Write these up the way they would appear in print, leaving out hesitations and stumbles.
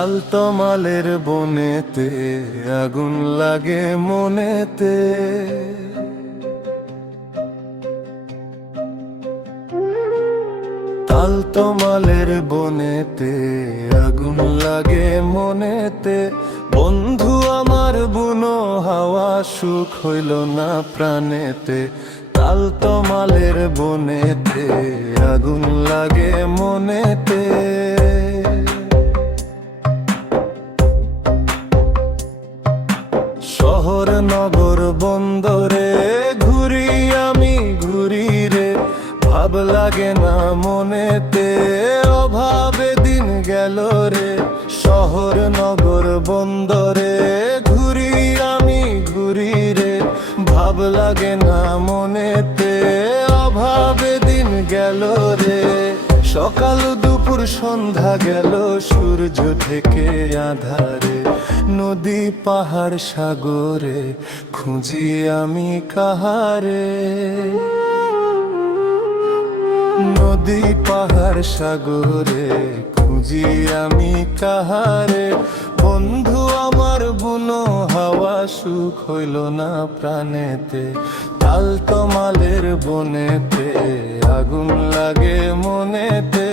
তালতমালের বনেতে আগুন লাগে মনেতে। তালতমালের বনেতে আগুন লাগে মনেতে। বন্ধু আমার বুনো হাওয়া সুখ হইল না প্রাণেতে। তালতমালের বনেতে আগুন লাগে মনেতে। শহর নগর বন্দরে ঘুরি আমি ঘুরি রে, ভাব লাগে না মনেতে, অভাবে দিন গেল রে। শহর নগর বন্দরে ঘুরি আমি ঘুরি রে, ভাব লাগে না মনেতে, অভাবে দিন গেল রে। সকাল দুপুর সন্ধ্যা গেল সূর্য থেকে আধারে, নদী পাহাড় সাগরে খুঁজি আমি কাহারে। নদী পাহাড় সাগরে খুঁজি আমি কাহারে। বন্ধু আমার বুনো হাওয়া সুখ হইল না প্রাণেতে। তালতমালের বনেতে আগুন লাগে মনেতে।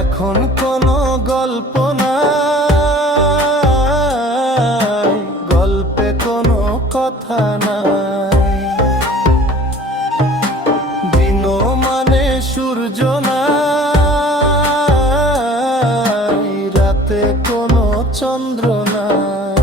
এখন কোনো গল্প নাই, গল্পে কোনো কথা নাই। দিন মানে সূর্য নাই, রাতে কোনো চন্দ্র নাই।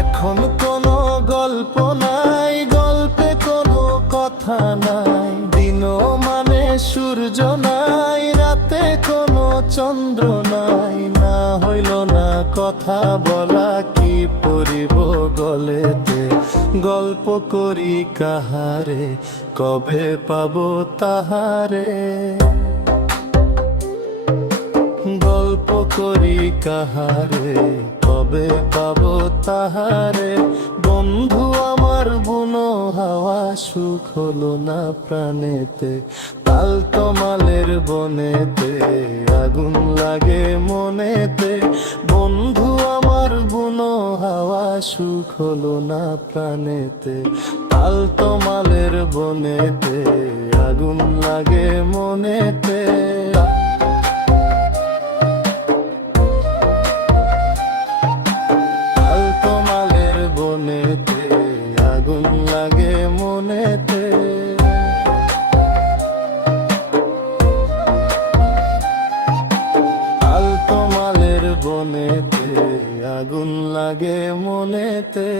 এখন কোনো গল্প নাই, গল্পে কোনো কথা নাই। দিন মানে সূর্য নাই, রাতে কোনো চন্দ্র নাই। না হইল না কথা বলা, কি পড়িব গলেতে। গল্প করি কাহারে, কবে পাবো তাহারে। গল্প করি কাহারে, কবে পাবো তাহারে। বন্ধু আমার বুনো হাওয়া সুখ হলো না প্রাণেতে। তালতমালের বনেতে আগুন লাগে মনেতে। বন্ধু আমার বুনো হাওয়া সুখ হলো না প্রাণেতে। তালতমালের বনেতে আগুন লাগে মনেতে। তালতমালের বনেতে আগুন লাগে মনেতে। তালতমালের বনেতে আগুন লাগে মনেতে।